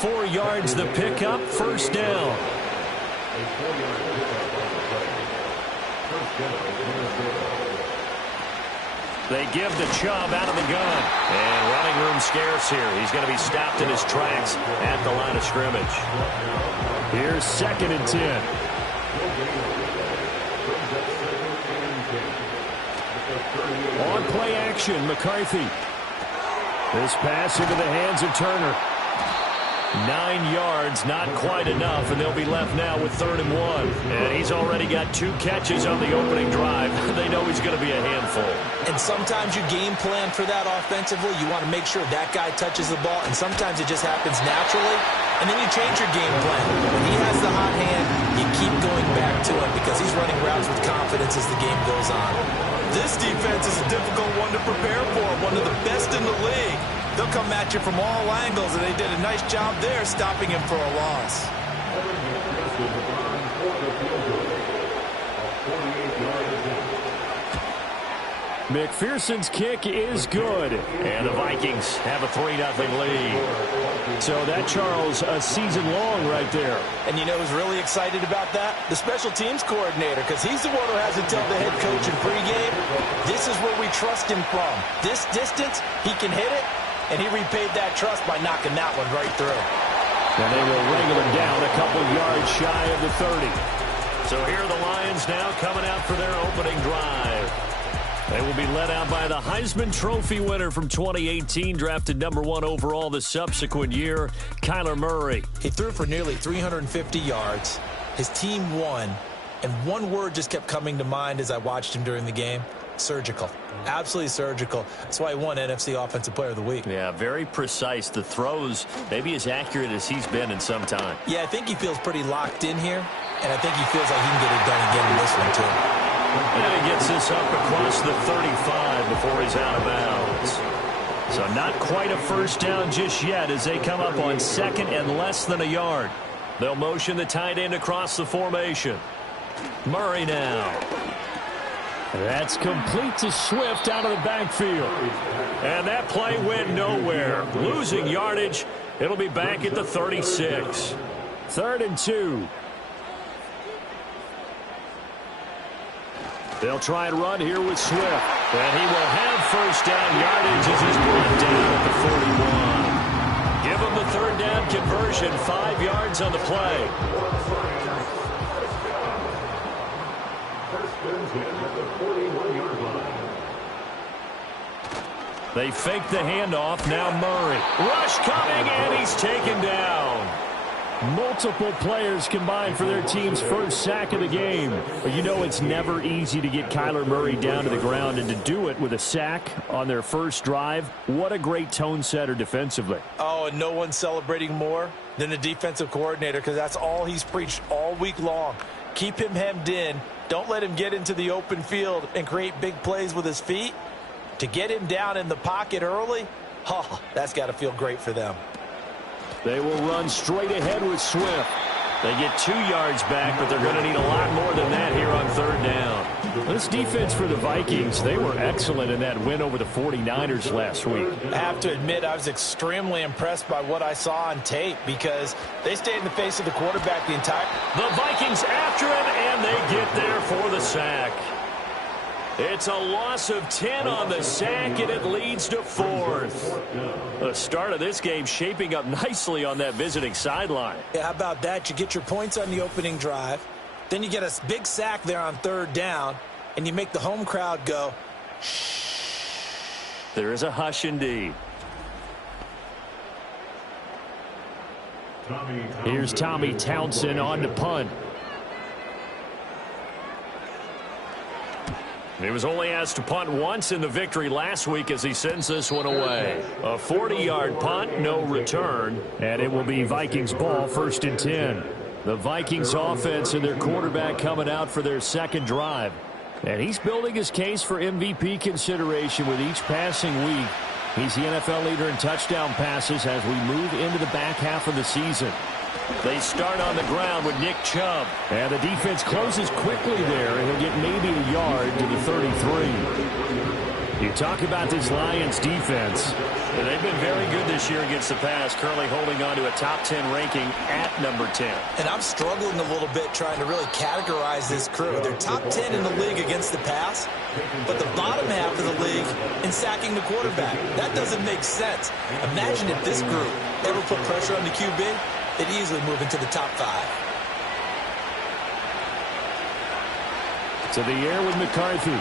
4 yards the pickup, first down. They give to Chubb out of the gun. And running room scarce here. He's going to be stopped in his tracks at the line of scrimmage. Here's 2nd and 10. On play action, McCarthy. This pass into the hands of Turner. 9 yards, not quite enough, and they'll be left now with 3rd and 1. And he's already got 2 catches on the opening drive. They know he's going to be a handful. And sometimes you game plan for that offensively. You want to make sure that guy touches the ball, and sometimes it just happens naturally. And then you change your game plan. When he has the hot hand, you keep going back to him because he's running routes with confidence as the game goes on. This defense is a difficult one to prepare for, one of the best in the league. They'll come at you from all angles, and they did a nice job there stopping him for a loss. McPherson's kick is good, and the Vikings have a 3-0 lead. So that, Charles, a season long right there. And you know who's really excited about that? The special teams coordinator, because he's the one who has to tell the head coach in pregame, this is where we trust him from. This distance, he can hit it, and he repaid that trust by knocking that one right through. And they will wrangle him down a couple yards shy of the 30. So here are the Lions now coming out for their opening drive. They will be led out by the Heisman Trophy winner from 2018, drafted #1 overall the subsequent year, Kyler Murray. He threw for nearly 350 yards. His team won, and one word just kept coming to mind as I watched him during the game: surgical. Absolutely surgical. That's why he won NFC Offensive Player of the Week. Yeah, very precise. The throws maybe as accurate as he's been in some time. Yeah, I think he feels pretty locked in here, and I think he feels like he can get it done again in this one, too. And he gets this up across the 35 before he's out of bounds. So not quite a first down just yet as they come up on 2nd and less than a yard. They'll motion the tight end across the formation. Murray now. That's complete to Swift out of the backfield. And that play went nowhere. Losing yardage. It'll be back at the 36. 3rd and 2. They'll try and run here with Swift. And he will have first down yardage as he's brought down at the 41. Give him the 3rd down conversion. 5 yards on the play. They fake the handoff. Now Murray. Rush coming, and he's taken down. Multiple players combined for their team's first sack of the game. But you know it's never easy to get Kyler Murray down to the ground, and to do it with a sack on their first drive, what a great tone setter defensively. Oh, and no one's celebrating more than the defensive coordinator, because that's all he's preached all week long. Keep him hemmed in. Don't let him get into the open field and create big plays with his feet. To get him down in the pocket early, oh, that's got to feel great for them. They will run straight ahead with Swift. They get 2 yards back, but they're going to need a lot more than that here on 3rd down. This defense for the Vikings, they were excellent in that win over the 49ers last week. I have to admit, I was extremely impressed by what I saw on tape, because they stayed in the face of the quarterback the entire... The Vikings after him, and they get there for the sack. It's a loss of 10 on the sack, and it leads to 4th. The start of this game shaping up nicely on that visiting sideline. Yeah, how about that? You get your points on the opening drive, then you get a big sack there on 3rd down, and you make the home crowd go, shh. There is a hush indeed. Here's Tommy Townsend on to punt. He was only asked to punt once in the victory last week as he sends this one away. A 40-yard punt, no return, and it will be Vikings ball, 1st and 10. The Vikings offense and their quarterback coming out for their second drive. And he's building his case for MVP consideration with each passing week. He's the NFL leader in touchdown passes as we move into the back half of the season. They start on the ground with Nick Chubb. And the defense closes quickly there, and he'll get maybe a yard to the 33. You talk about this Lions defense. They've been very good this year against the pass, currently holding on to a top 10 ranking at number 10. And I'm struggling a little bit trying to really categorize this crew. They're top 10 in the league against the pass, but the bottom half of the league in sacking the quarterback. That doesn't make sense. Imagine if this group ever put pressure on the QB, it'd easily move into the top 5. To the air with McCarthy.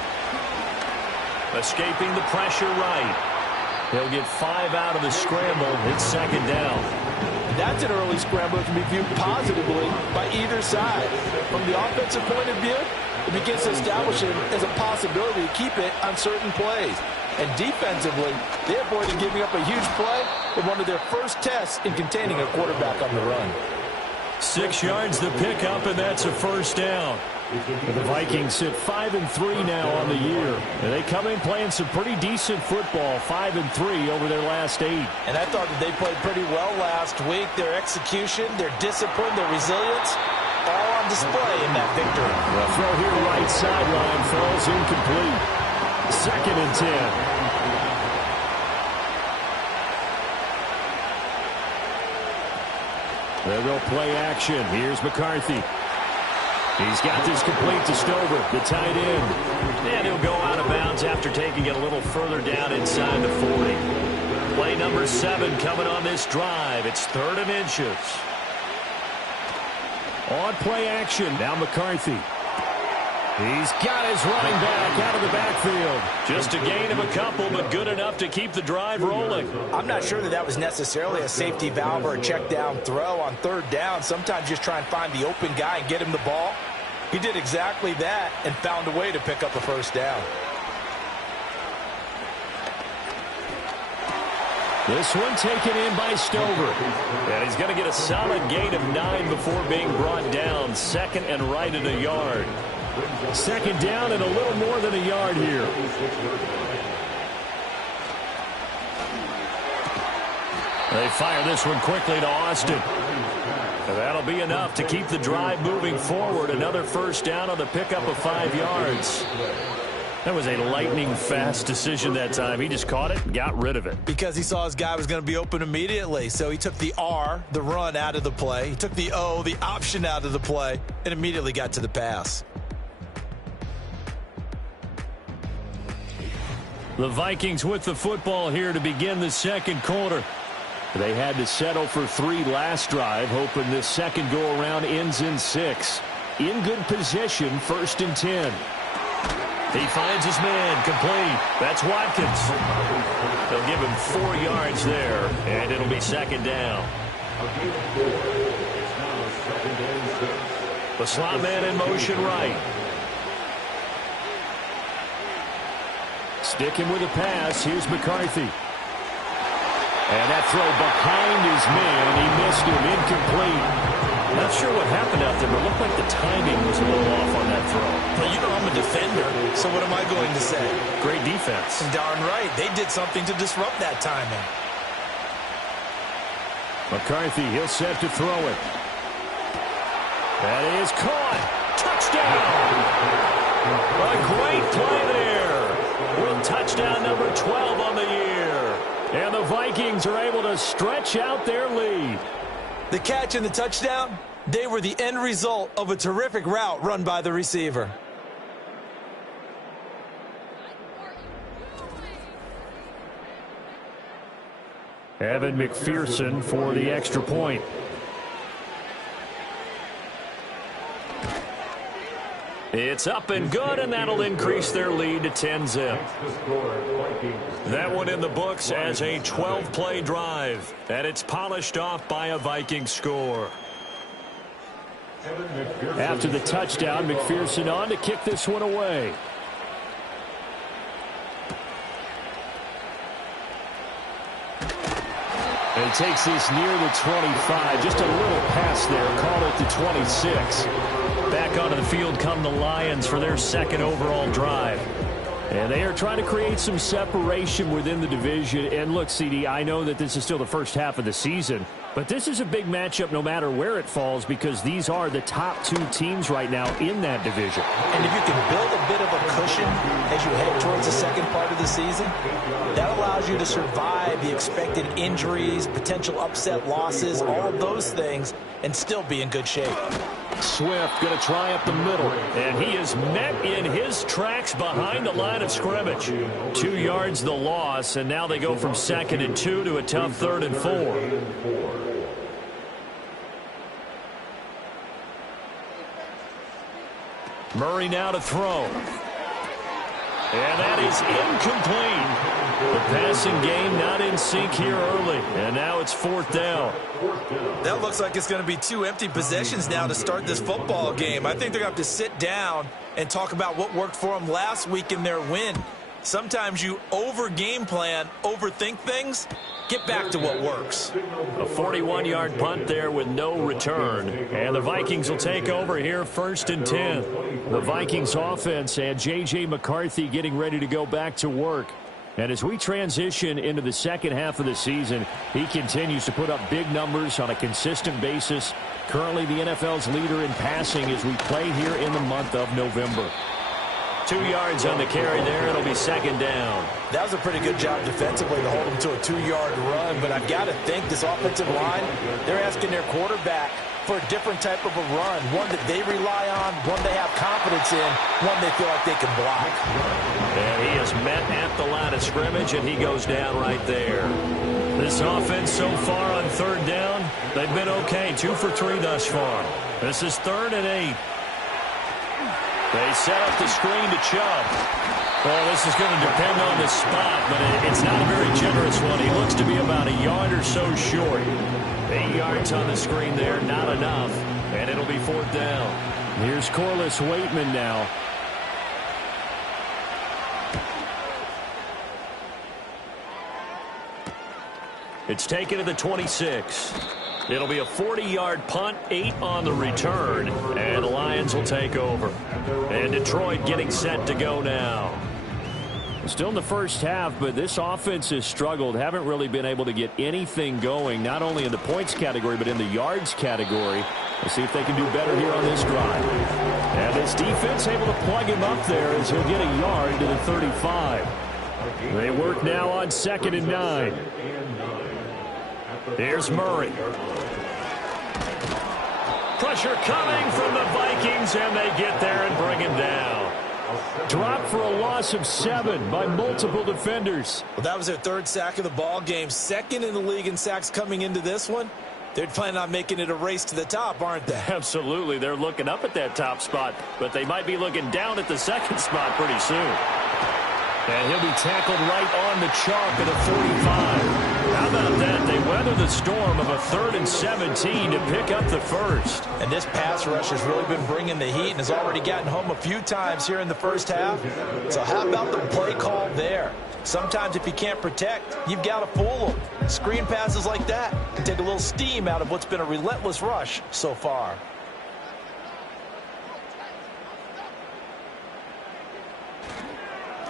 Escaping the pressure right. He'll get 5 out of the scramble. It's second down. That's an early scramble that can be viewed positively by either side. From the offensive point of view, it begins to establish it as a possibility to keep it on certain plays. And defensively, they avoided giving up a huge play in one of their first tests in containing a quarterback on the run. 6 yards to pick up, and that's a first down. The Vikings sit 5-3 now on the year. And they come in playing some pretty decent football, 5-3 over their last 8. And I thought that they played pretty well last week. Their execution, their discipline, their resilience, all on display in that victory. The throw here right sideline falls incomplete. Second and 10. They'll go play action. Here's McCarthy. He's got this complete to Stover, the tight end. And he'll go out of bounds after taking it a little further down inside the 40. Play number 7 coming on this drive. It's 3rd and inches. On play action, now McCarthy. He's got his running back out of the backfield. Just a gain of a couple, but good enough to keep the drive rolling. I'm not sure that was necessarily a safety valve or a check down throw on 3rd down. Sometimes just try and find the open guy and get him the ball. He did exactly that and found a way to pick up a first down. This one taken in by Stover. And he's going to get a solid gain of 9 before being brought down. 2nd and right at a yard. 2nd down and a little more than a yard here. They fire this one quickly to Austin. And that'll be enough to keep the drive moving forward. Another first down on the pickup of 5 yards. That was a lightning-fast decision that time. He just caught it and got rid of it. Because he saw his guy was going to be open immediately. So he took the R, the run, out of the play. He took the O, the option, out of the play, and immediately got to the pass. The Vikings with the football here to begin the second quarter. They had to settle for 3 last drive, hoping this second go-around ends in 6. In good position, 1st and 10. He finds his man, complete. That's Watkins. They'll give him 4 yards there, and it'll be 2nd down. The slot man in motion right. Sticking with a pass, here's McCarthy. And that throw behind his man, he missed him, incomplete. Not sure what happened out there, but it looked like the timing was a little off on that throw. Well, you know I'm a defender, so what am I going to say? Great defense. Darn right. They did something to disrupt that timing. McCarthy, he'll set to throw it. That is caught. Touchdown! A great play there. With touchdown number 12 on the year. And the Vikings are able to stretch out their lead. The catch and the touchdown, they were the end result of a terrific route run by the receiver. Evan McPherson for the extra point. It's up and good, and that'll increase their lead to 10-zip. That one in the books as a 12-play drive, and it's polished off by a Viking score. After the touchdown, McPherson on to kick this one away. And he takes this near the 25. Just a little pass there. Call it the 26. Back onto the field come the Lions for their second overall drive. And they are trying to create some separation within the division. And look, CD, I know that this is still the first half of the season, but this is a big matchup no matter where it falls because these are the top two teams right now in that division. And if you can build a bit of a cushion as you head towards the second part of the season, that allows you to survive the expected injuries, potential upset losses, all of those things, and still be in good shape. Swift going to try up the middle, and he is met in his tracks behind the line of scrimmage. 2 yards the loss, and now they go from 2nd and 2 to a tough 3rd and 4. Murray now to throw. And that is incomplete. The passing game not in sync here early. And now it's 4th down. That looks like it's going to be 2 empty possessions now to start this football game. I think they're going to have to sit down and talk about what worked for them last week in their win. Sometimes you over-game plan, overthink things. Get back to what works. A 41-yard punt there with no return. And the Vikings will take over here 1st and 10. The Vikings offense and J.J. McCarthy getting ready to go back to work. And as we transition into the second half of the season, he continues to put up big numbers on a consistent basis. Currently the NFL's leader in passing as we play here in the month of November. 2 yards on the carry there. It'll be 2nd down. That was a pretty good job defensively to hold them to a 2-yard run. But I've got to think this offensive line, they're asking their quarterback for a different type of a run, one that they rely on, one they have confidence in, one they feel like they can block. And he is met at the line of scrimmage, and he goes down right there. This offense so far on 3rd down, they've been okay. 2 for 3 thus far. This is 3rd and 8. They set up the screen to Chubb. Well, this is going to depend on the spot, but it's not a very generous one. He looks to be about a yard or so short. 8 yards on the screen there, not enough, and it'll be 4th down. Here's Corliss Waitman now. It's taken to the 26. It'll be a 40-yard punt, 8 on the return, and the Lions will take over. And Detroit getting set to go now. Still in the first half, but this offense has struggled. Haven't really been able to get anything going, not only in the points category, but in the yards category. We'll see if they can do better here on this drive. And this defense able to plug him up there as he'll get a yard to the 35. They work now on 2nd and 9. Here's Murray. Pressure coming from the Vikings, and they get there and bring him down. Dropped for a loss of 7 by multiple defenders. Well, that was their 3rd sack of the ball game. 2nd in the league in sacks coming into this one. They're planning on making it a race to the top, aren't they? Absolutely. They're looking up at that top spot, but they might be looking down at the 2nd spot pretty soon. And he'll be tackled right on the chalk at the 45. How about that? They weather the storm of a 3rd and 17 to pick up the 1st. And this pass rush has really been bringing the heat and has already gotten home a few times here in the first half. So how about the play call there? Sometimes if you can't protect, you've got to fool them. Screen passes like that can take a little steam out of what's been a relentless rush so far.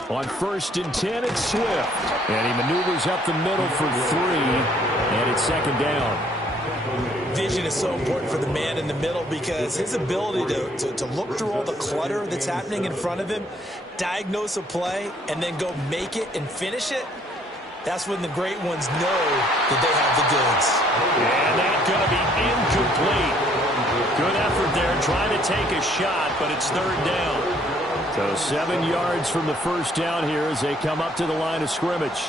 On 1st and 10, it's Swift. And he maneuvers up the middle for 3. And it's 2nd down. Vision is so important for the man in the middle because his ability to look through all the clutter that's happening in front of him, diagnose a play, and then go make it and finish it, that's when the great ones know that they have the goods. And that's going to be incomplete. Good effort there, trying to take a shot, but it's 3rd down. So 7 yards from the 1st down here as they come up to the line of scrimmage.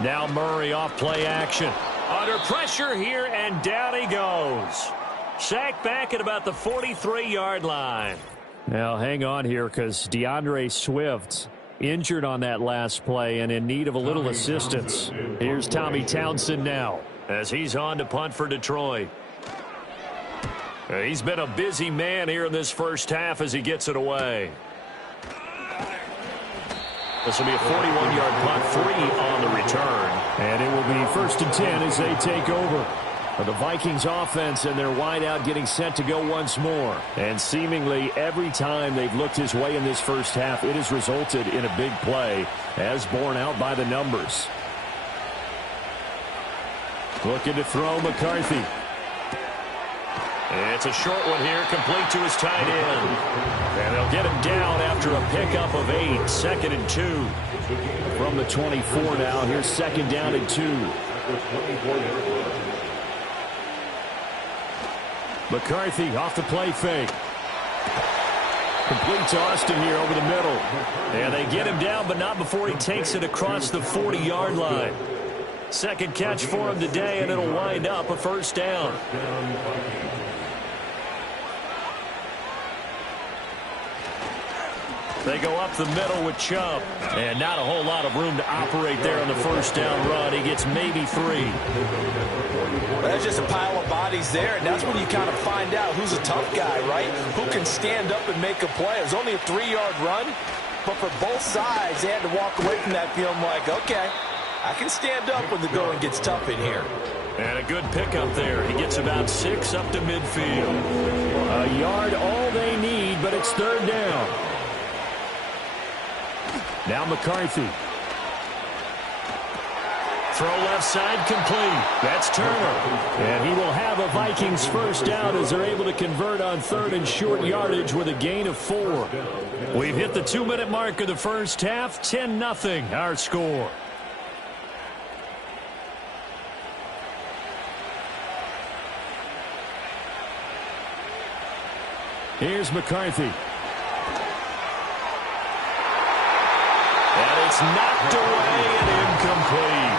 Now Murray off play action. Under pressure here, and down he goes. Sacked back at about the 43-yard line. Now hang on here because DeAndre Swift injured on that last play and in need of a little assistance. Here's Tommy Townsend now as he's on to punt for Detroit. He's been a busy man here in this first half as he gets it away. This will be a 41-yard punt, 3 on the return. And it will be 1st and 10 as they take over. The Vikings offense and their wideout getting set to go once more. And seemingly every time they've looked his way in this first half, it has resulted in a big play, as borne out by the numbers. Looking to throw McCarthy. It's a short one here, complete to his tight end. And they'll get him down after a pickup of 8, 2nd and 2. From the 24 now, here's 2nd down and 2. McCarthy off the play fake. Complete to Austin here over the middle. And they get him down, but not before he takes it across the 40-yard line. Second catch for him today, and it'll wind up a first down. They go up the middle with Chubb. And not a whole lot of room to operate there on the first down run. He gets maybe 3. Well, there's just a pile of bodies there, and that's when you kind of find out who's a tough guy, right? Who can stand up and make a play. It was only a 3-yard run, but for both sides, they had to walk away from that feeling like, okay, I can stand up when the going gets tough in here. And a good pickup there. He gets about 6 up to midfield. A yard all they need, but it's 3rd down. Now McCarthy. Throw left side complete. That's Turner. And he will have a Vikings first down as they're able to convert on 3rd and short yardage with a gain of 4. We've hit the 2-minute mark of the first half. 10-0 our score. Here's McCarthy. And it's knocked away and incomplete.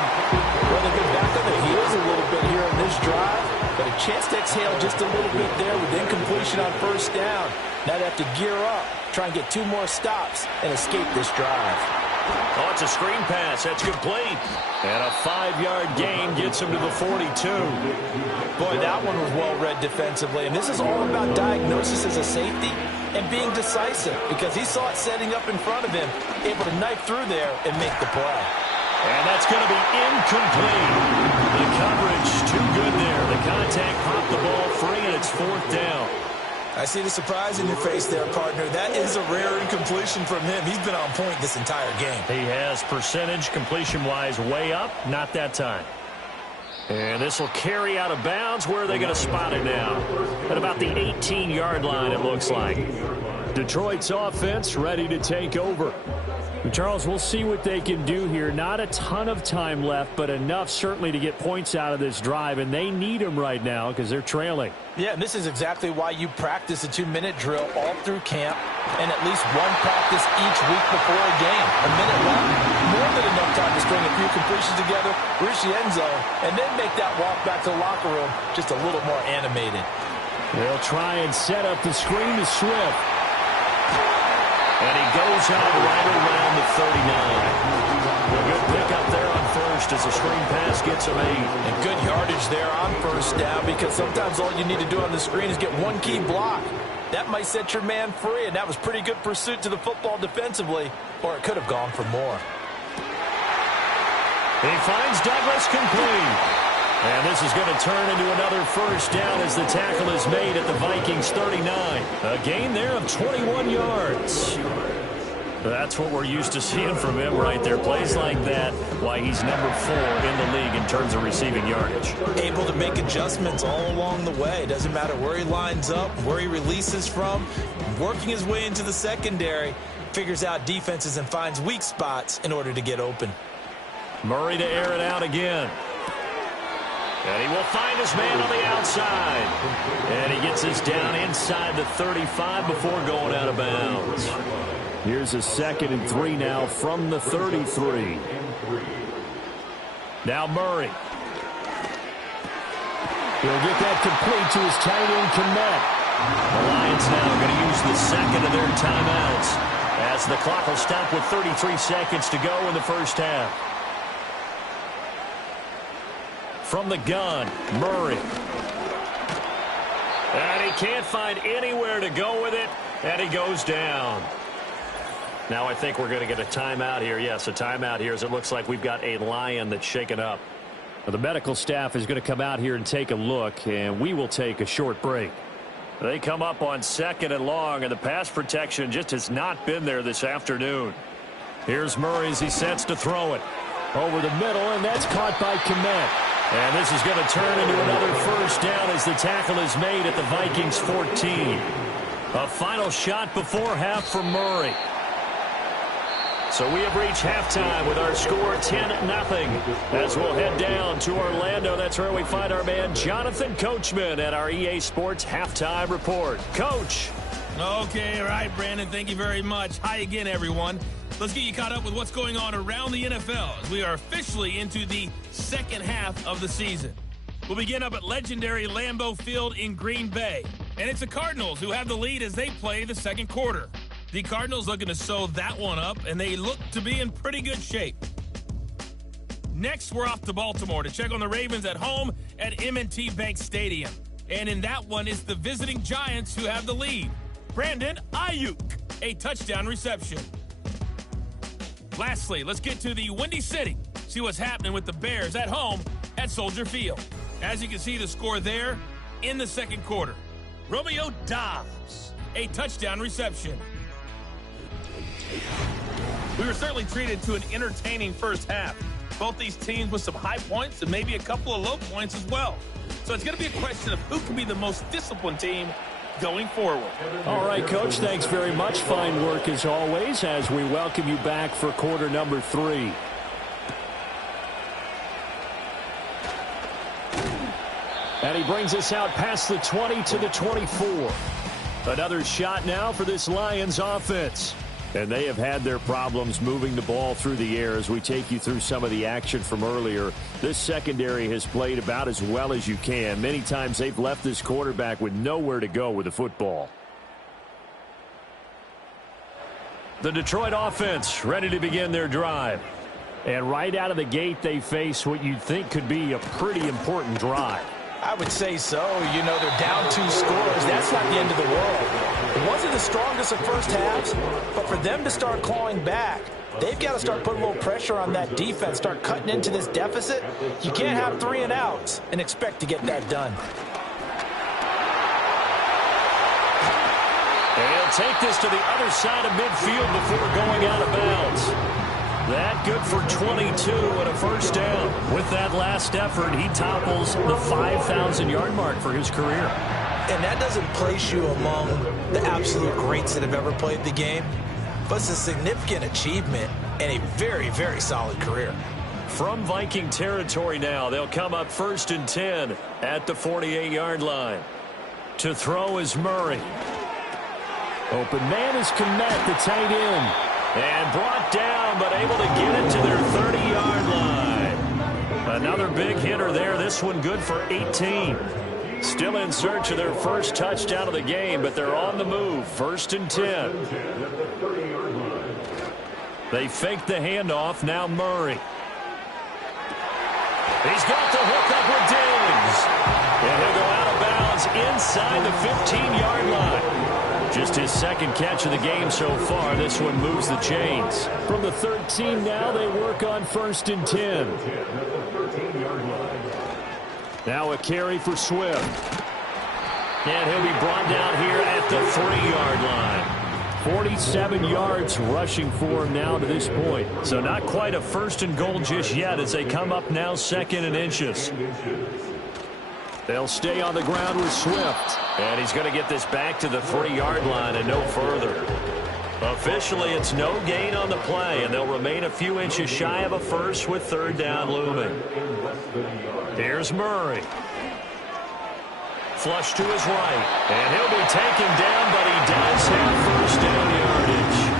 Well, they've been back on their heels a little bit here in this drive, but a chance to exhale just a little bit there with incompletion on first down. Now they have to gear up, try and get 2 more stops, and escape this drive. Oh, it's a screen pass. That's complete. And a 5-yard gain gets him to the 42. Boy, that one was well read defensively, and this is all about diagnosis as a safety and being decisive, because he saw it setting up in front of him, able to knife through there and make the play. And that's going to be incomplete. The coverage too good there. The contact popped the ball free, and it's 4th down. I see the surprise in your face there, partner. That is a rare incompletion from him. He's been on point this entire game. He has percentage completion-wise way up. Not that time. And this will carry out of bounds. Where are they going to spot it now? At about the 18-yard line, it looks like. Detroit's offense ready to take over. Charles, we'll see what they can do here. Not a ton of time left, but enough certainly to get points out of this drive, and they need them right now because they're trailing. Yeah, and this is exactly why you practice a 2-minute drill all through camp and at least one practice each week before a game. A minute left, more than enough time to string a few completions together, reach the end zone, and then make that walk back to the locker room just a little more animated. They'll try and set up the screen to Swift. And he goes out right around the 39. A good pickup there on first as the screen pass gets him 8. And good yardage there on first down, because sometimes all you need to do on the screen is get one key block. That might set your man free, and that was pretty good pursuit to the football defensively, or it could have gone for more. He finds Douglas complete. And this is going to turn into another first down as the tackle is made at the Vikings 39. A gain there of 21 yards. That's what we're used to seeing from him right there. Plays like that, why he's number 4 in the league in terms of receiving yardage. Able to make adjustments all along the way. Doesn't matter where he lines up, where he releases from. Working his way into the secondary. Figures out defenses and finds weak spots in order to get open. Murray to air it out again. And he will find his man on the outside. And he gets this down inside the 35 before going out of bounds. Here's a 2nd and 3 now from the 33. Now Murray. He'll get that complete to his tight end, Kmet. The Lions now going to use the second of their timeouts as the clock will stop with 33 seconds to go in the first half. From the gun, Murray. And he can't find anywhere to go with it, and he goes down. Now I think we're going to get a timeout here. Yes, a timeout here as it looks like we've got a Lion that's shaken up. The medical staff is going to come out here and take a look, and we will take a short break. They come up on 2nd and long, and the pass protection just has not been there this afternoon. Here's Murray as he sets to throw it. Over the middle, and that's caught by Kmet. And this is going to turn into another first down as the tackle is made at the Vikings 14. A final shot before half for Murray. So we have reached halftime with our score 10-0 as we'll head down to Orlando. That's where we find our man Jonathan Coachman at our EA Sports Halftime Report. Coach. Okay, all right, Brandon, thank you very much. Hi again, everyone. Let's get you caught up with what's going on around the NFL as we are officially into the second half of the season. We'll begin up at legendary Lambeau Field in Green Bay. And it's the Cardinals who have the lead as they play the second quarter. The Cardinals looking to sew that one up, and they look to be in pretty good shape. Next, we're off to Baltimore to check on the Ravens at home at M&T Bank Stadium. And in that one, it's the visiting Giants who have the lead. Brandon Ayuk, a touchdown reception. Lastly, let's get to the Windy City. See what's happening with the Bears at home at Soldier Field. As you can see the score there in the second quarter. Romeo Doubs, a touchdown reception. We were certainly treated to an entertaining first half. Both these teams with some high points and maybe a couple of low points as well. So it's going to be a question of who can be the most disciplined team going forward. All right, Coach, thanks very much. Fine work as always as we welcome you back for quarter number 3. And he brings us out past the 20 to the 24. Another shot now for this Lions offense. And they have had their problems moving the ball through the air as we take you through some of the action from earlier. This secondary has played about as well as you can. Many times they've left this quarterback with nowhere to go with the football. The Detroit offense ready to begin their drive. And right out of the gate, they face what you'd think could be a pretty important drive. I would say so. You know, they're down 2 scores. That's not the end of the world. It wasn't the strongest of first halves, but for them to start clawing back, they've got to start putting a little pressure on that defense, start cutting into this deficit. You can't have 3 and outs and expect to get that done. And he'll take this to the other side of midfield before going out of bounds. That good for 22 and a first down. With that last effort, he topples the 5,000-yard mark for his career. And that doesn't place you among the absolute greats that have ever played the game, but it's a significant achievement and a very, very solid career. From Viking territory now, they'll come up 1st and 10 at the 48-yard line. To throw is Murray. Open man is Kmet, the tight end. And brought down, but able to get it to their 30-yard line. Another big hitter there. This one good for 18. Still in search of their first touchdown of the game, but they're on the move. 1st and 10. They fake the handoff. Now Murray. He's got the hook up with Diggs. And he'll go out of bounds inside the 15-yard line. Just his second catch of the game so far. This one moves the chains. From the 13 now, they work on 1st and 10. Now a carry for Swift. And he'll be brought down here at the 3-yard line. 47 yards rushing for him now to this point. So not quite a 1st and goal just yet as they come up now 2nd and inches. They'll stay on the ground with Swift. And he's going to get this back to the 3-yard line and no further. Officially, it's no gain on the play, and they'll remain a few inches shy of a first with 3rd down looming. Here's Murray. Flush to his right. And he'll be taken down, but he does have 1st down yardage.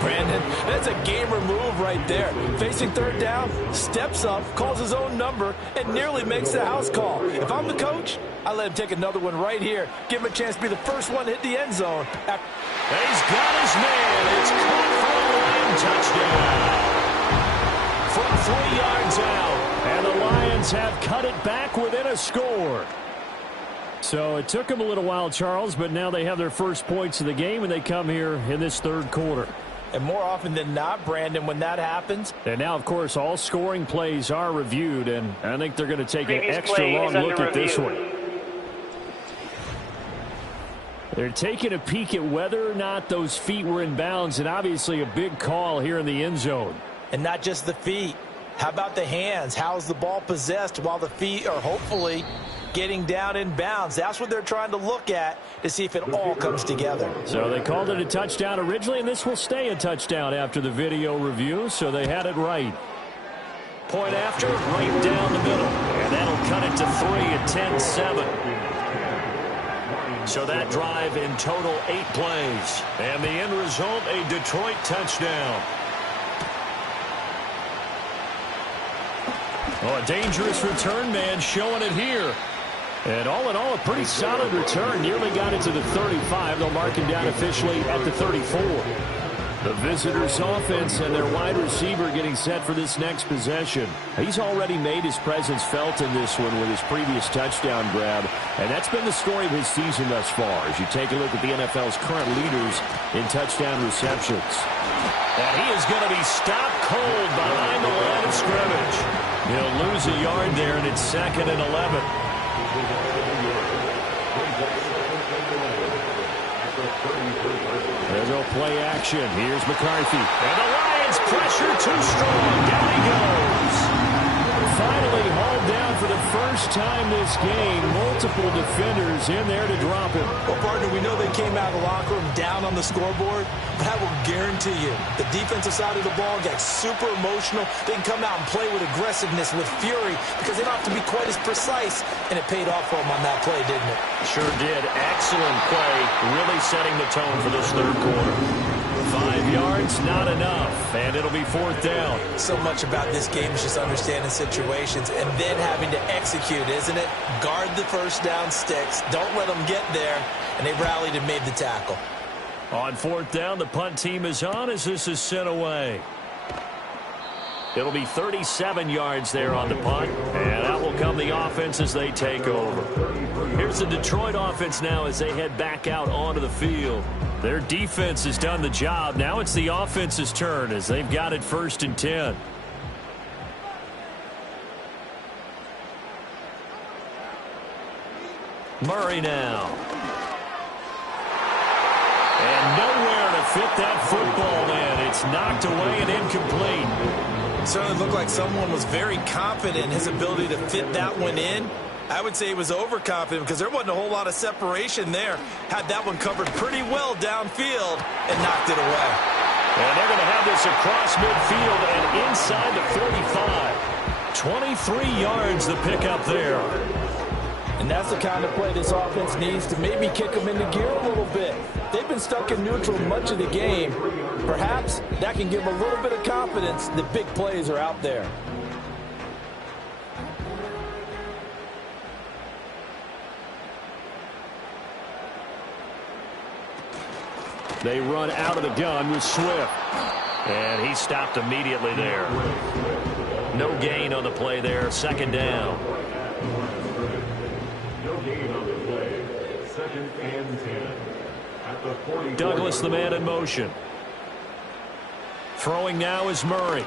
Brandon, that's a gamer move right there. Facing 3rd down, steps up, calls his own number, and nearly makes the house call. If I'm the coach, I let him take another one right here. Give him a chance to be the first one to hit the end zone. He's got his man. It's caught for a Lion touchdown. From 3 yards out, and the Lions have cut it back within a score. So it took them a little while, Charles, but now they have their first points of the game, and they come here in this 3rd quarter. And more often than not, Brandon, when that happens. And now, of course, all scoring plays are reviewed, and I think they're going to take an extra long look at this one. They're taking a peek at whether or not those feet were in bounds, and obviously a big call here in the end zone. And not just the feet. How about the hands? How's the ball possessed while the feet are hopefully getting down in bounds? That's what they're trying to look at to see if it all comes together. So they called it a touchdown originally, and this will stay a touchdown after the video review, so they had it right. Point after, right down the middle. And that'll cut it to 3 at 10-7. So that drive in total 8 plays. And the end result, a Detroit touchdown. Oh, a dangerous return man showing it here. And all in all, a pretty solid return. Nearly got it to the 35. They'll mark him down officially at the 34. The visitors' offense and their wide receiver getting set for this next possession. He's already made his presence felt in this one with his previous touchdown grab. And that's been the story of his season thus far as you take a look at the NFL's current leaders in touchdown receptions. And he is going to be stopped cold behind the line of scrimmage. He'll lose a yard there, and it's 2nd and 11. There's no play action. Here's McCarthy. And the Lions pressure too strong. Down he goes. Finally hauled down for the first time this game. Multiple defenders in there to drop him. Well, partner, we know they came out of the locker room down on the scoreboard, but I will guarantee you the defensive side of the ball got super emotional. They can come out and play with aggressiveness, with fury, because they don't have to be quite as precise, and it paid off for them on that play, didn't it? Sure did. Excellent play, really setting the tone for this third quarter. 5 yards, not enough, and it'll be 4th down. So much about this game is just understanding situations and then having to execute, isn't it? Guard the first down sticks. Don't let them get there, and they rallied and made the tackle. On 4th down, the punt team is on as this is sent away. It'll be 37 yards there on the punt, and out will come the offense as they take over. Here's the Detroit offense now as they head back out onto the field. Their defense has done the job. Now it's the offense's turn as they've got it 1st and 10. Murray now. And nowhere to fit that football in. It's knocked away and incomplete. It certainly looked like someone was very confident in his ability to fit that one in. I would say he was overconfident because there wasn't a whole lot of separation there. Had that one covered pretty well downfield and knocked it away. And they're going to have this across midfield and inside the 45. 23 yards the pickup there. And that's the kind of play this offense needs to maybe kick them into gear a little bit. They've been stuck in neutral much of the game. Perhaps that can give them a little bit of confidence that big plays are out there. They run out of the gun with Swift. And he stopped immediately there. No gain on the play there. 2nd down. No gain on the play. 2nd and 10. At the 40. Douglas, the man in motion. Throwing now is Murray.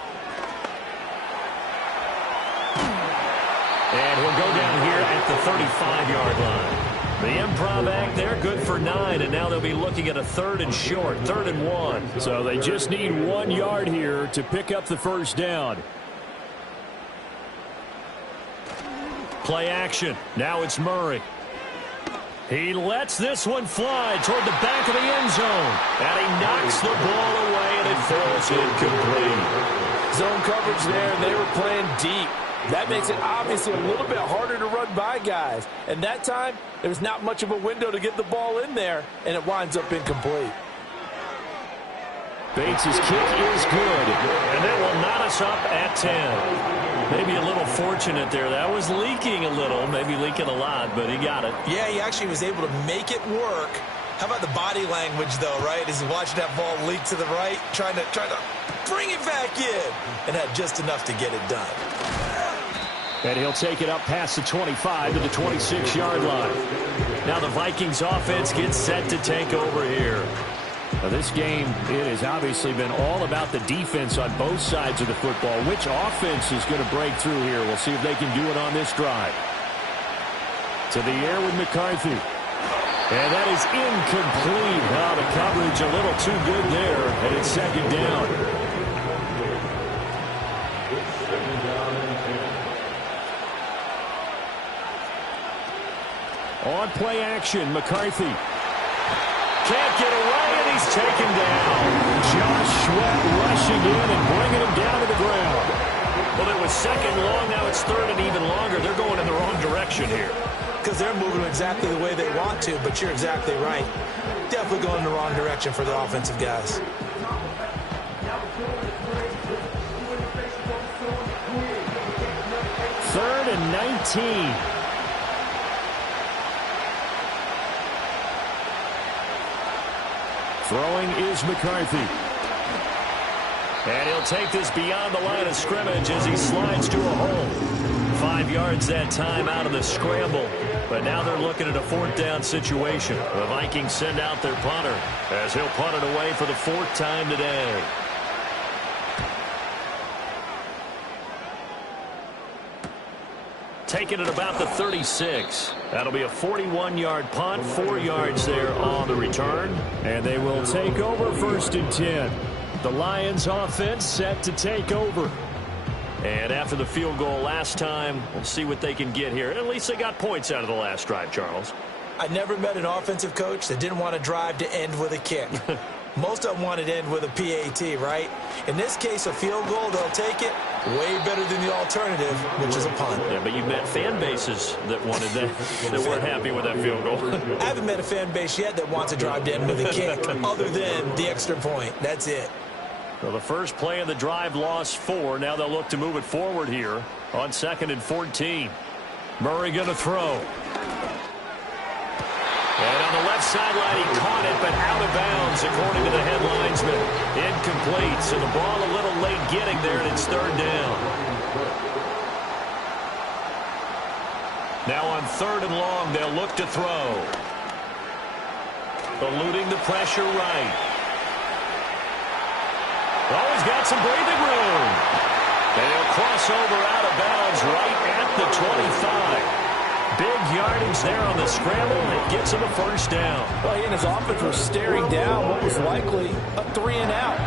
And he'll go down here at the 35-yard line. The improv act there, good for 9, and now they'll be looking at a 3rd and short, 3rd and 1. So they just need 1 yard here to pick up the first down. Play action. Now it's Murray. He lets this one fly toward the back of the end zone. And he knocks the ball away, and it falls incomplete. Zone coverage there, and they were playing deep. That makes it obviously a little bit harder to run by guys. And that time, there's not much of a window to get the ball in there, and it winds up incomplete. Bates' kick is good, and that will knot us up at 10. Maybe a little fortunate there. That was leaking a little, maybe leaking a lot, but he got it. Yeah, he actually was able to make it work. How about the body language, though, right? As he watched that ball leak to the right, trying to bring it back in, and had just enough to get it done. And he'll take it up past the 25 to the 26-yard line. Now the Vikings offense gets set to take over here. Now, this game, it has obviously been all about the defense on both sides of the football. Which offense is going to break through here? We'll see if they can do it on this drive. To the air with McCarthy. And that is incomplete. Now the coverage a little too good there, and it's second down. On play action, McCarthy. Can't get away, and he's taken down. Josh Sweat rushing in and bringing him down to the ground. Well, it was second long. Now it's third and even longer. They're going in the wrong direction here. Because they're moving exactly the way they want to, but you're exactly right. Definitely going in the wrong direction for the offensive guys. Third and 19. Throwing is McCarthy. And he'll take this beyond the line of scrimmage as he slides to a hole. 5 yards that time out of the scramble. But now they're looking at a fourth down situation. The Vikings send out their punter as he'll punt it away for the fourth time today. Taking it about the 36. That'll be a 41-yard punt, 4 yards there on the return. And they will take over first and 10. The Lions offense set to take over. And after the field goal last time, we'll see what they can get here. At least they got points out of the last drive, Charles. I never met an offensive coach that didn't want to drive to end with a kick. Most of them wanted to end with a PAT, right? In this case, a field goal, they'll take it. Way better than the alternative, which is a punt. Yeah, but you met fan bases that wanted that, that weren't happy with that field goal. I haven't met a fan base yet that wants to drive to end with a kick, other than the extra point. That's it. Well, the first play of the drive lost 4. Now they'll look to move it forward here on 2nd and 14. Murray going to throw. And on the left sideline, he caught it, but out of bounds, according to the head linesman. Incomplete, so the ball a little late getting there, and it's third down. Now on 3rd and long, they'll look to throw. Eluding the pressure right. Oh, he's got some breathing room. And he'll cross over out of bounds right at the 25. Big yardage there on the scramble. It gets him a first down. Well, he and his offense were staring down what was likely a 3 and out.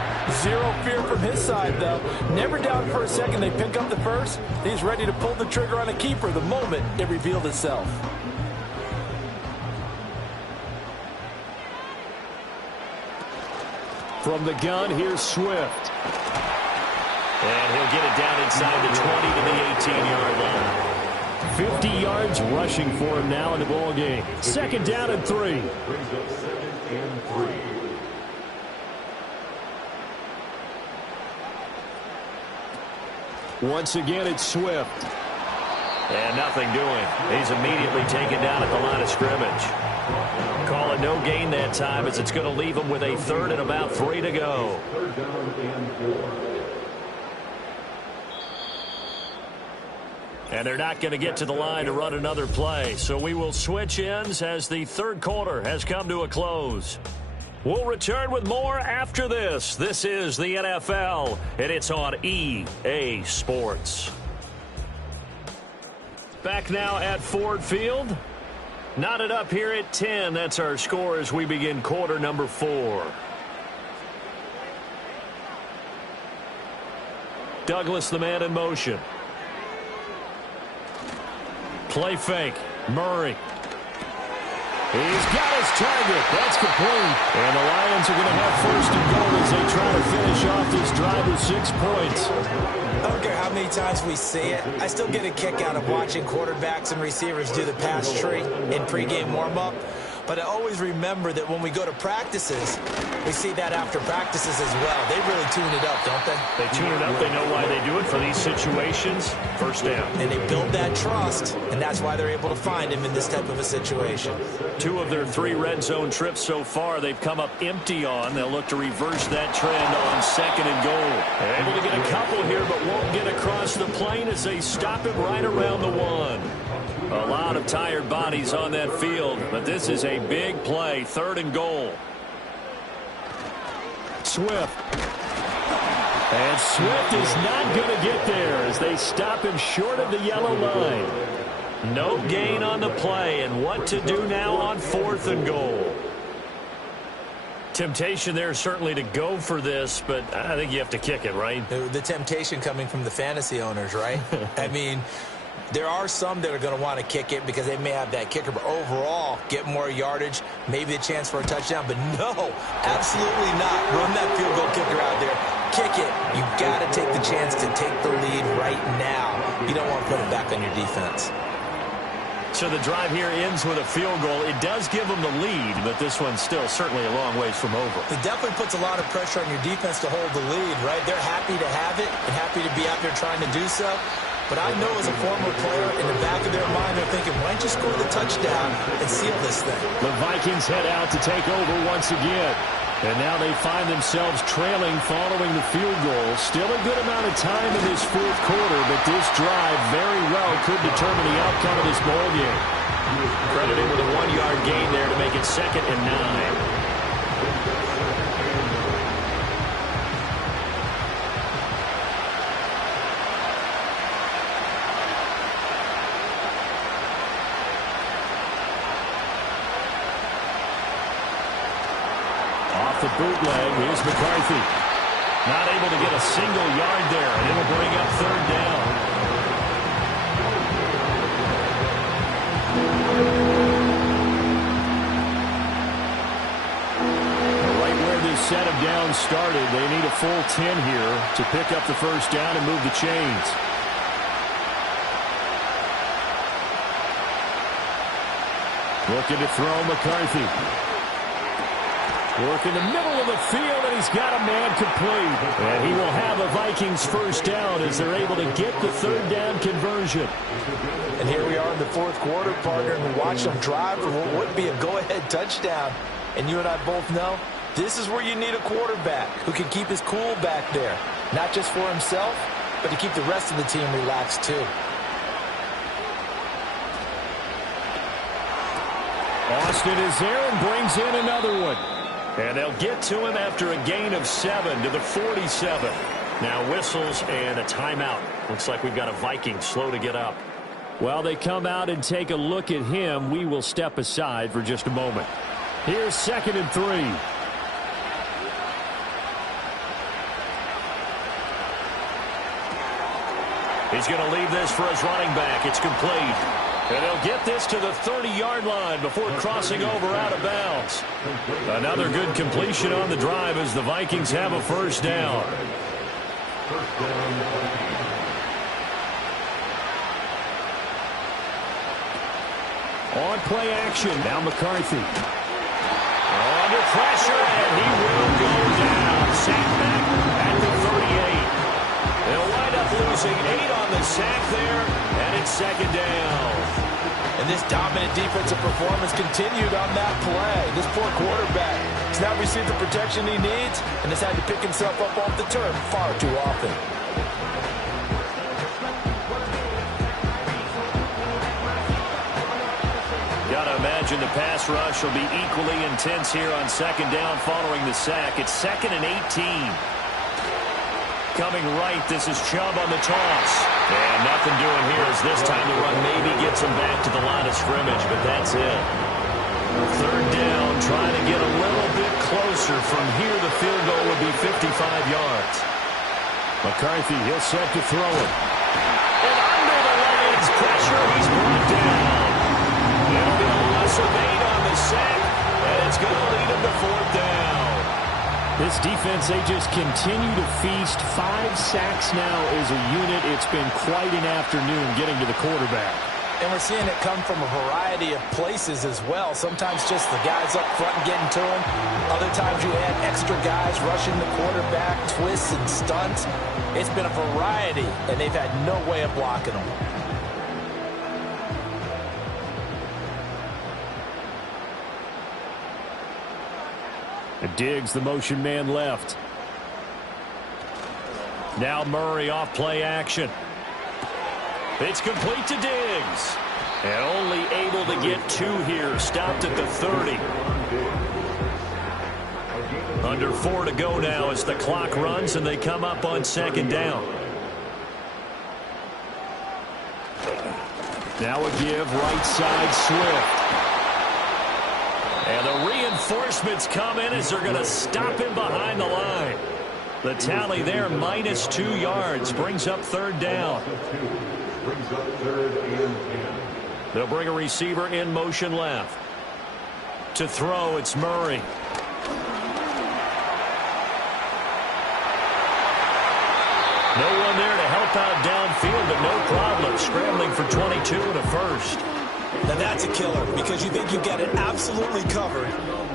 Zero fear from his side, though. Never doubted for a second they pick up the first. He's ready to pull the trigger on a keeper the moment it revealed itself. From the gun, here's Swift. And he'll get it down inside the 20 to the 18-yard line. 50 yards rushing for him now in the ball game. 2nd down and 3. Brings up 2nd and 3. Once again, it's Swift. And nothing doing. He's immediately taken down at the line of scrimmage. Call it no gain that time as it's going to leave him with a 3rd and about 3 to go. 3rd down and 4. And they're not going to get to the line to run another play. So we will switch ends as the 3rd quarter has come to a close. We'll return with more after this. This is the NFL, and it's on EA Sports. Back now at Ford Field. Knotted up here at 10. That's our score as we begin quarter number 4. Douglas, the man in motion. Play fake. Murray. He's got his target. That's complete. And the Lions are going to have 1st and goal as they try to finish off this drive with 6 points. I don't care how many times we see it. I still get a kick out of watching quarterbacks and receivers do the pass tree in pregame warm-up. But I always remember that when we go to practices, we see that after practices as well. They really tune it up, don't they? They tune it up. They know why they do it for these situations. 1st down. And they build that trust, and that's why they're able to find him in this type of a situation. 2 of their 3 red zone trips so far, they've come up empty on. They'll look to reverse that trend on 2nd and goal. They're able to get a couple here, but won't get across the plane as they stop him right around the 1. A lot of tired bodies on that field, but this is a big play. 3rd and goal. Swift. And Swift is not going to get there as they stop him short of the yellow line. No gain on the play, and what to do now on 4th and goal. Temptation there certainly to go for this, but I think you have to kick it, right? The temptation coming from the fantasy owners, right? I mean, there are some that are going to want to kick it because they may have that kicker, but overall, get more yardage, maybe a chance for a touchdown. But no, absolutely not. Run that field goal kicker out there. Kick it. You got to take the chance to take the lead right now. You don't want to put it back on your defense. So the drive here ends with a field goal. It does give them the lead, but this one's still certainly a long ways from over. It definitely puts a lot of pressure on your defense to hold the lead, right? They're happy to have it and happy to be out there trying to do so. But I know as a former player, in the back of their mind, they're thinking, why don't you score the touchdown and seal this thing? The Vikings head out to take over once again. And now they find themselves trailing following the field goal. Still a good amount of time in this 4th quarter, but this drive very well could determine the outcome of this ball game. Credited with a 1-yard gain there to make it 2nd and 9. The bootleg, here's McCarthy. Not able to get a single yard there, and it'll bring up 3rd down. Right where this set of downs started, they need a full 10 here to pick up the 1st down and move the chains. Looking to throw McCarthy. Work in the middle of the field, and he's got a man complete. And he will have a Vikings 1st down as they're able to get the 3rd down conversion. And here we are in the 4th quarter, partner, and we watch them drive for what would be a go-ahead touchdown. And you and I both know this is where you need a quarterback who can keep his cool back there. Not just for himself, but to keep the rest of the team relaxed too. Austin is there and brings in another one. And they'll get to him after a gain of 7 to the 47. Now whistles and a timeout. Looks like we've got a Viking slow to get up. While they come out and take a look at him, we will step aside for just a moment. Here's 2nd and 3. He's going to leave this for his running back. It's complete. And they'll get this to the 30-yard line before crossing over out of bounds. Another good completion on the drive as the Vikings have a 1st down. On play action, now McCarthy. Under pressure, and he will go down. Sacked back at the 38. They'll wind up losing 8 on the sack there, and it's 2nd down. And this dominant defensive performance continued on that play. This poor quarterback has not received the protection he needs and has had to pick himself up off the turf far too often. Gotta imagine the pass rush will be equally intense here on 2nd down following the sack. It's 2nd and 18. Coming right, this is Chubb on the toss. And nothing doing here as this time the run maybe gets him back to the line of scrimmage, but that's it. 3rd down, trying to get a little bit closer. From here, the field goal would be 55 yards. McCarthy, he'll set to throw it. And under the legs, pressure, he's brought down. It'll be a loss of 8 on the sack, and it's going to lead him to 4th down. This defense, they just continue to feast. 5 sacks now as a unit. It's been quite an afternoon getting to the quarterback. And we're seeing it come from a variety of places as well. Sometimes just the guys up front and getting to him. Other times you add extra guys rushing the quarterback, twists and stunts. It's been a variety, and they've had no way of blocking them. Diggs, the motion man left. Now Murray off play action. It's complete to Diggs. And only able to get 2 here. Stopped at the 30. Under 4 to go now as the clock runs and they come up on second down. Now a give right side Swift. And the reinforcements come in as they're going to stop him behind the line. The tally there, minus 2 yards, brings up third down. Brings up 3rd and 10. They'll bring a receiver in motion left. To throw, it's Murray. No one there to help out downfield, but no problem. Scrambling for 22 and a first. Now that's a killer because you think you get it absolutely covered,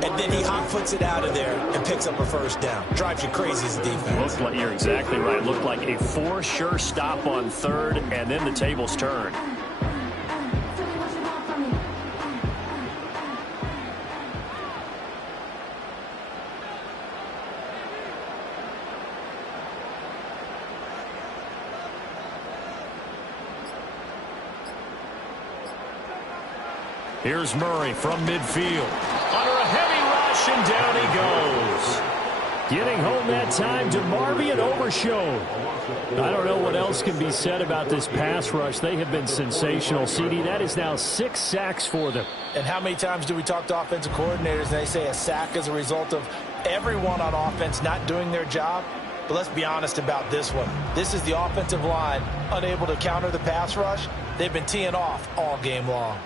and then he hot puts it out of there and picks up a first down. Drives you crazy as a defense. Looked like, you're exactly right. Looked like a for sure stop on third, and then the tables turn. Here's Murray from midfield. Under a heavy rush, and down he goes. Getting home that time to Marvin Overshown. I don't know what else can be said about this pass rush. They have been sensational, CD. That is now 6 sacks for them. And how many times do we talk to offensive coordinators and they say a sack is a result of everyone on offense not doing their job? But let's be honest about this one. This is the offensive line unable to counter the pass rush. They've been teeing off all game long.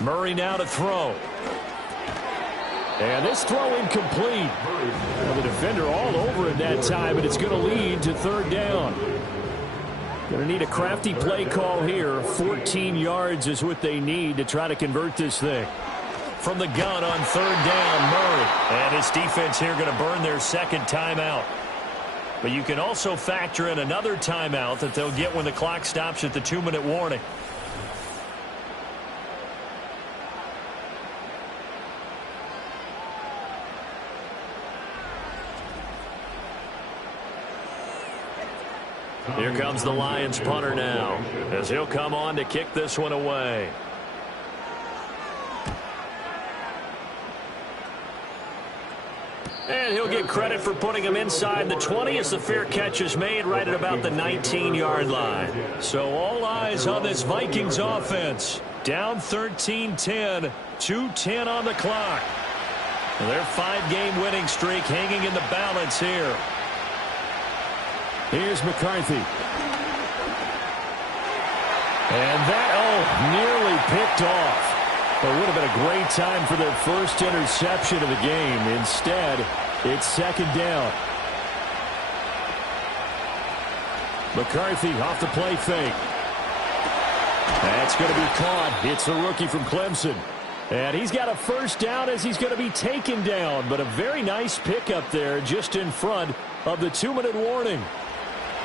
Murray now to throw. And this throw incomplete. Well, the defender all over it that time, but it's going to lead to third down. Going to need a crafty play call here. 14 yards is what they need to try to convert this thing. From the gun on third down, Murray. And his defense here going to burn their second timeout. But you can also factor in another timeout that they'll get when the clock stops at the 2-minute warning. Here comes the Lions punter now, as he'll come on to kick this one away. And he'll get credit for putting him inside the 20 as the fair catch is made right at about the 19-yard line. So all eyes on this Vikings offense. Down 13-10, 2:10 on the clock. Their 5-game winning streak hanging in the balance here. Here's McCarthy. And that, nearly picked off. But it would have been a great time for their first interception of the game. Instead, it's second down. McCarthy off the play fake. That's going to be caught. It's the rookie from Clemson. And he's got a first down as he's going to be taken down. But a very nice pickup there just in front of the 2-minute warning.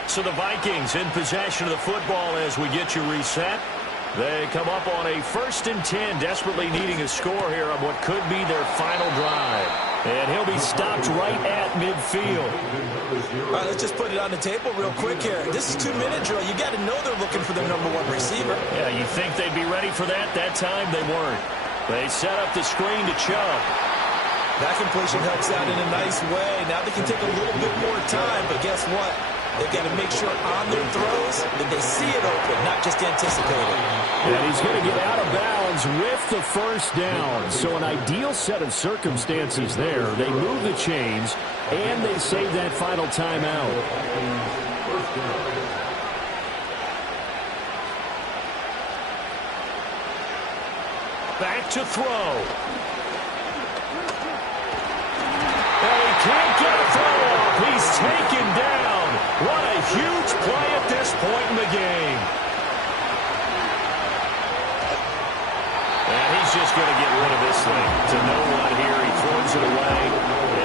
So the Vikings in possession of the football as we get you reset. They come up on a 1st and 10, desperately needing a score here on what could be their final drive. And he'll be stopped right at midfield. All right, let's just put it on the table real quick here. This is 2-minute drill. You got to know they're looking for their #1 receiver. Yeah, you think they'd be ready for that? That time they weren't. They set up the screen to Chubb. That completion helps out in a nice way. Now they can take a little bit more time, but guess what? They've got to make sure on their throws that they see it open, not just anticipate it. And he's going to get out of bounds with the first down. So an ideal set of circumstances there. They move the chains, and they save that final timeout. Back to throw. And he can't get a throw off. He's taken down. What a huge play at this point in the game. And he's just going to get rid of this thing. To no one here. He throws it away.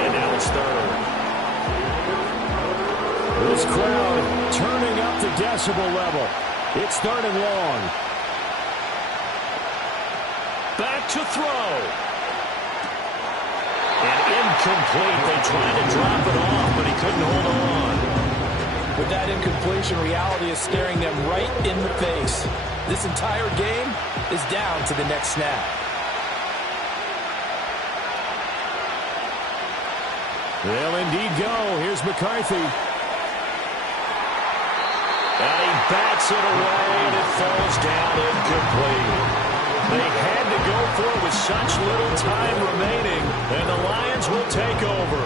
And now it's third. This crowd turning up the decibel level. It's third and long. Back to throw. And incomplete. They tried to drop it off, but he couldn't hold on. With that incompletion, reality is staring them right in the face. This entire game is down to the next snap. They'll indeed go. Here's McCarthy. And he bats it away, and it falls down incomplete. They had to go for it with such little time remaining, and the Lions will take over.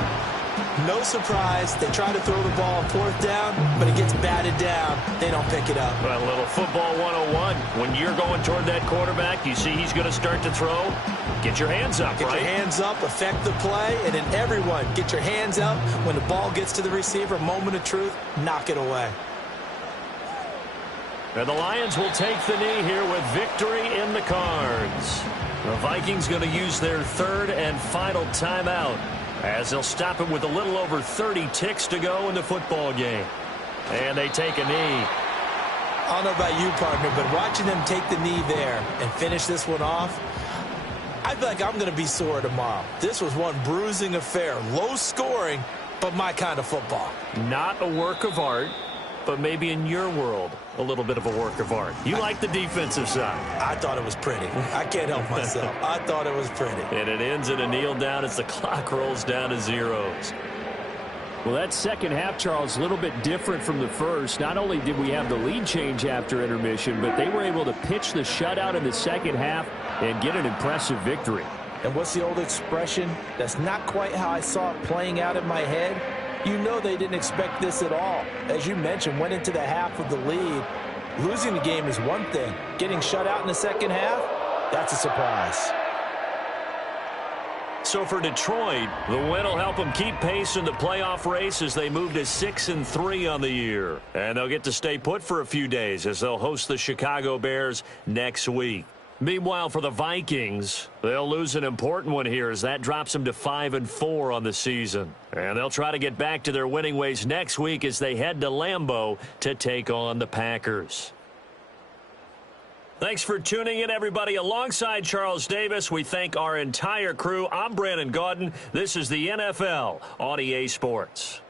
No surprise. They try to throw the ball on 4th down, but it gets batted down. They don't pick it up. A little football 101. When you're going toward that quarterback, you see he's going to start to throw. Get your hands up, Get your hands up, affect the play, and then everyone get your hands up. When the ball gets to the receiver, moment of truth, knock it away. And the Lions will take the knee here with victory in the cards. The Vikings going to use their 3rd and final timeout, as they'll stop it with a little over 30 ticks to go in the football game. And they take a knee. I don't know about you, partner, but watching them take the knee there and finish this one off, I feel like I'm going to be sore tomorrow. This was one bruising affair. Low scoring, but my kind of football. Not a work of art, but maybe in your world, a little bit of a work of art. You like the defensive side. I thought it was pretty. I can't help myself. I thought it was pretty. And it ends in a kneel down as the clock rolls down to zeros. Well, that second half, Charles, a little bit different from the first. Not only did we have the lead change after intermission, but they were able to pitch the shutout in the second half and get an impressive victory. And what's the old expression? That's not quite how I saw it playing out in my head. You know they didn't expect this at all. As you mentioned, went into the half with the lead. Losing the game is one thing. Getting shut out in the second half, that's a surprise. So for Detroit, the win will help them keep pace in the playoff race as they move to 6-3 on the year. And they'll get to stay put for a few days as they'll host the Chicago Bears next week. Meanwhile, for the Vikings, they'll lose an important one here as that drops them to 5-4 on the season. And they'll try to get back to their winning ways next week as they head to Lambeau to take on the Packers. Thanks for tuning in, everybody. Alongside Charles Davis, we thank our entire crew. I'm Brandon Gaudin. This is the NFL on EA Sports.